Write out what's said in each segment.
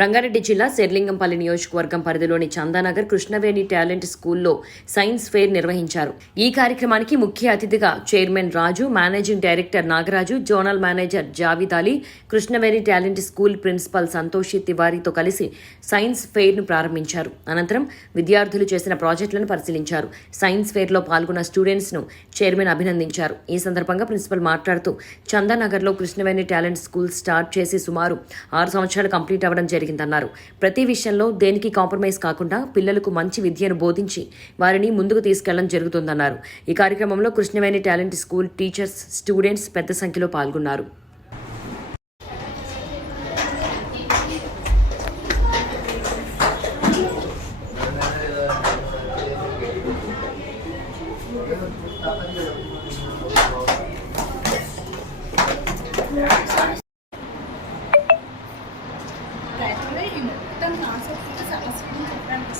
రంగారెడ్డి జిల్లా శెర్లింగంపల్లి నియోజకవర్గం పరిధిలోని చందానగర్ కృష్ణవేణి టాలెంట్ స్కూల్లో సైన్స్ ఫెయిర్ నిర్వహించారు. ఈ కార్యక్రమానికి ముఖ్య అతిథిగా chairman Raju managing director Nagaraju zonal manager Javid Ali Krishnaveni talent school principal Santoshi తివారీతో కలిసి సైన్స్ ఫెయిర్ను ప్రారంభించారు. అనంతరం విద్యార్థులు చేసిన ప్రాజెక్టులను పరిశీలించారు. సైన్స్ ఫెయిర్లో పాల్గొన్న స్టూడెంట్స్ను చైర్మన్ అభినందించారు. ఈ సందర్భంగా ప్రిన్సిపల్ మాట్లాడుతూ చందానగర్లో కృష్ణవేణి టాలెంట్ స్కూల్ స్టార్ట్ చేసి సుమారు ఆరు సంవత్సరాలు కంప్లీట్ అవ్వడం జరిగింది. జరిగిందన్నారు. ప్రతి విషయంలో దేనికి కాంప్రమైజ్ కాకుండా పిల్లలకు మంచి విద్యను బోధించి వారిని ముందుకు తీసుకెళ్ళడం జరుగుతుందన్నారు. ఈ కార్యక్రమంలో Krishnaveni talent school teachers students పెద్ద సంఖ్యలో పాల్గొన్నారు. యాక్చువల్గా ఈ మొత్తం కాన్సెప్ట్ సమస్యలు చెప్పడానికి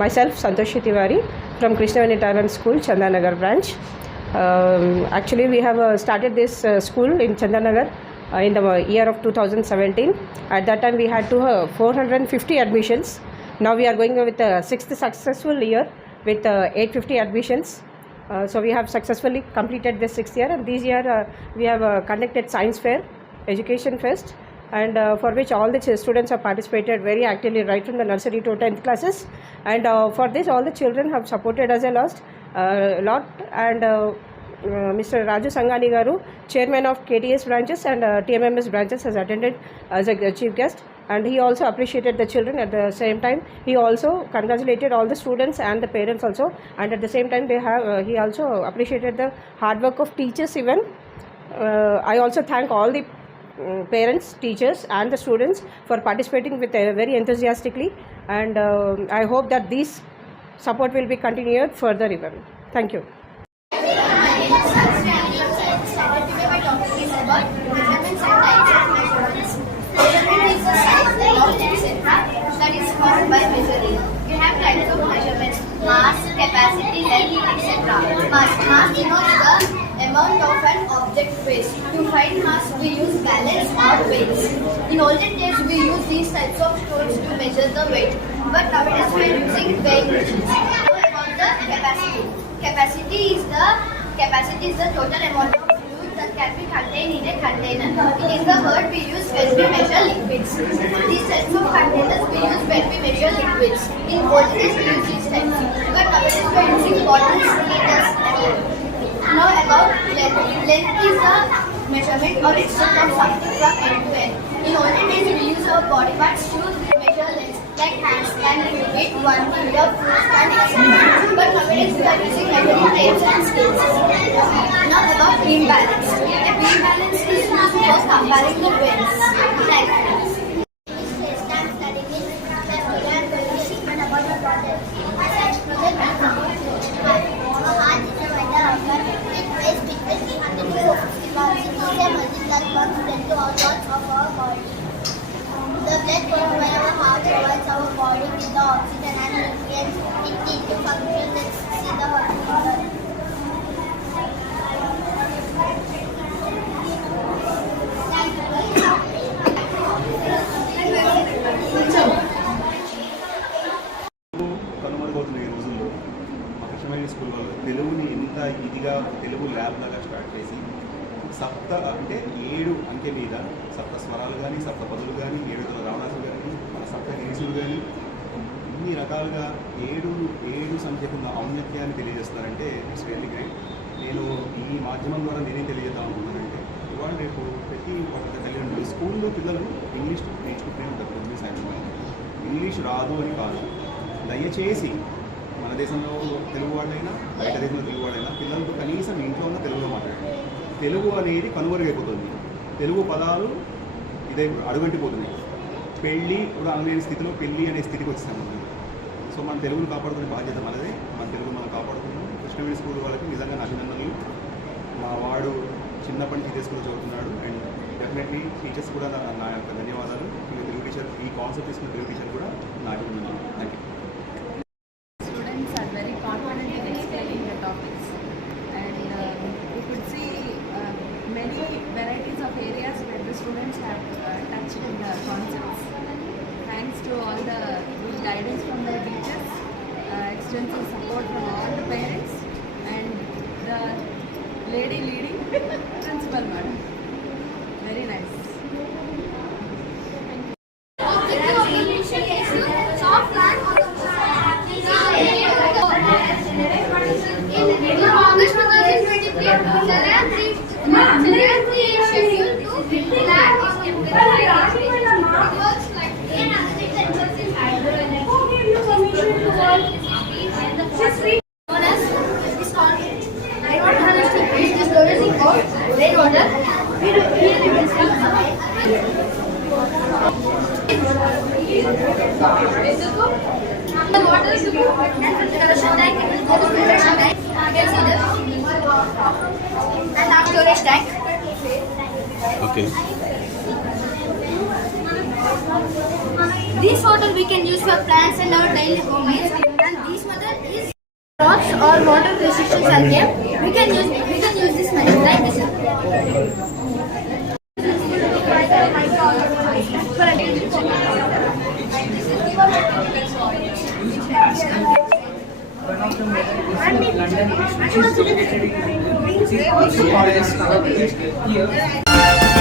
myself, Santoshi Tiwari from Krishnavani Talent School, Chandanagar branch. Um, actually, we have uh, started this uh, school in Chandanagar uh, in the year of 2017. At that time, we had to uh, 450 admissions. Now we are going with the sixth successful year with uh, 850 admissions. Uh, so we have successfully completed this sixth year, and this year uh, we have uh, conducted science fair, education fest, and uh, for which all the students have participated very actively right from the nursery to 10th classes and uh, for this all the children have supported us a lot, uh, lot and uh, uh, Mr. Raju Sangani Garu, chairman of KTS branches and uh, TMMS branches, has attended as a chief guest, and he also appreciated the children. At the same time, he also congratulated all the students and the parents also, and at the same time, they have uh, he also appreciated the hard work of teachers even. Uh, I also thank all the parents, teachers, and the students for participating with uh, very enthusiastically, and um I hope that this support will be continued further even. Thank you. Capacity, etc. Mass, mass denotes the amount of an object weighs. To find mass, we use balance or weights. In olden days, we use these types of stones to measure the weight, but nowadays we are using weighing machines. About the capacity. Capacity is the capacity is the total amount of fluid that can be contained in a container. It is the word we use when we measure liquids. These types of containers we use when we measure liquids. In olden days we use these types, but nowadays we are using bottles, liters, and now about length. Length is a measurement or extent of something from end to end. In olden days we use our body parts to measure length like hands and cubit, one finger, foot and etc. But nowadays we are using measuring tapes and scales. Now about beam balance. A beam balance is used for comparing the weights. Like The blood flows by our heart towards our body with the oxygen and nutrients it needs to function. Let's see the working. కనుమరుగవుతున్న ఈ రోజుల్లో మా కృష్ణమైన school వాళ్ళు తెలుగుని ఎంత ఇదిగా Telugu lab లాగా start చేసి సప్త అంటే ఏడు అంకె మీద. సప్త స్వరాలు కానీ సప్త పదులు కానీ ఏడు రావణాసులు కానీ మన సప్త కేసులు కానీ ఇన్ని రకాలుగా ఏడు ఏడు సంఖ్యకు ఔన్నత్యాన్ని తెలియజేస్తారంటే ఇట్స్ వెరీ గ్రేట్ నేను ఈ మాధ్యమం ద్వారా నేనేం తెలియజేద్దాం అనుకున్నానంటే ఇవాళ రేపు ప్రతి ఒక్క తల్లిదండ్రులు స్కూల్లో పిల్లలు ఇంగ్లీష్ నేర్చుకుంటూనే ఉంటారు పొద్దున్న సాయంత్రం ఇంగ్లీష్ రాదు అని కాదు. దయచేసి మన దేశంలో తెలుగు వాళ్ళైనా బయట దేశంలో తెలుగు వాళ్ళైనా పిల్లలతో కనీసం ఇంట్లో ఉన్న తెలుగులో మాట్లాడండి. తెలుగు అనేది కనుమరుగైపోతుంది. తెలుగు పదాలు ఇదే అడుగంటిపోతున్నాయి. పెళ్ళి కూడా అనలేని స్థితిలో పెళ్ళి అనే స్థితికి వచ్చాము మనం. సో మన తెలుగును కాపాడుకునే బాధ్యత మనదే. మన తెలుగు మనం కాపాడుకున్నాం కృష్ణవేణి స్కూల్ వాళ్ళకి నిజంగా అభినందనలు. మా వాడు చిన్నప్పటి నుంచి తీసుకుని చదువుతున్నాడు. అండ్ డెఫినెట్లీ టీచర్స్ కూడా నా నా యొక్క ధన్యవాదాలు. ఈ తెలుగు టీచర్ ఈ కాన్సెప్ట్ తీసుకున్న తెలుగు టీచర్ కూడా నా అభినందనలు. Thank you guidance from the teachers, uh, extensive support from all the parents, and the lady leading of rainwater. Here we will see the water is and the collection tank tank. You can see this. And our storage tank. Okay This water we can use for plants and our daily home. And this method is rocks or water restrictions are there. We can use we can use this method like this. one of the medals in London which is located in Greece is also called as Star Here